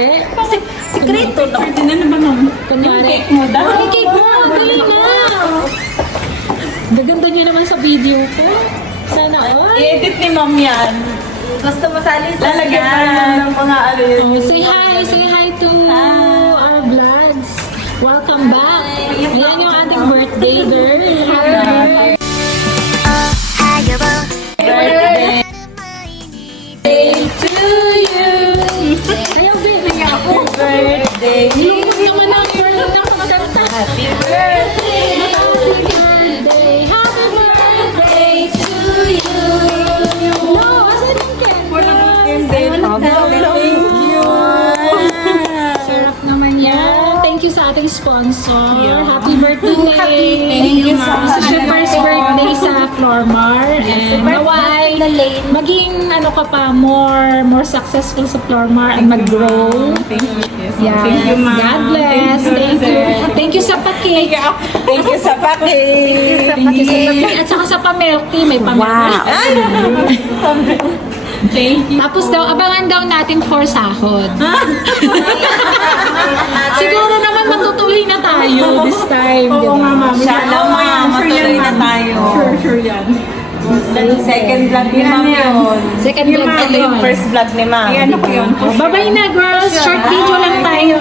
Kunyari. Sikreto na. Pwede na naman ma'am. Kunyari. Cake mo daw. Ay, cake mo! Galing na! Gaganda niyo naman sa video ko. Sana all. I-edit ni ma'am yan. Gusto mo sali sa Lalagyan pa yan ng mga ano yun. Oh, say hi to our vlogs. Welcome back. Ayan yung ating birthday girl. Happy Birthday to you. Ayaw, baby ako. birthday. Lungkot naman ang birthday ng magkanta. Happy birthday. Happy birthday. Happy birthday to you. No, asan yung cake? Thank you. Sarap naman yan. Thank you sa ating sponsor. Happy birthday. Thank you so much. This is your first birthday sa Flormar. And naway, maging ano ka pa, more successful sa Flormar and mag-grow. Thank you. Yes. Thank you, ma'am. God bless. Thank you. Thank you sa pa-cake. Thank you sa paki. Thank you sa pa-cake. At saka sa pa-milk tea. May pa-milk. Thank you. Tapos daw, abangan daw natin for sahod. Siguro naman matutuloy na tayo this time. Oo nga, ma'am. Diba? Oo, ma'am. Matuloy na tayo. Sure yan. Second vlog ni ma'am yun. Second vlog Ito yung yun. first vlog ni ma'am. Ano ko yun? Bye-bye na, girls. Short video lang tayo.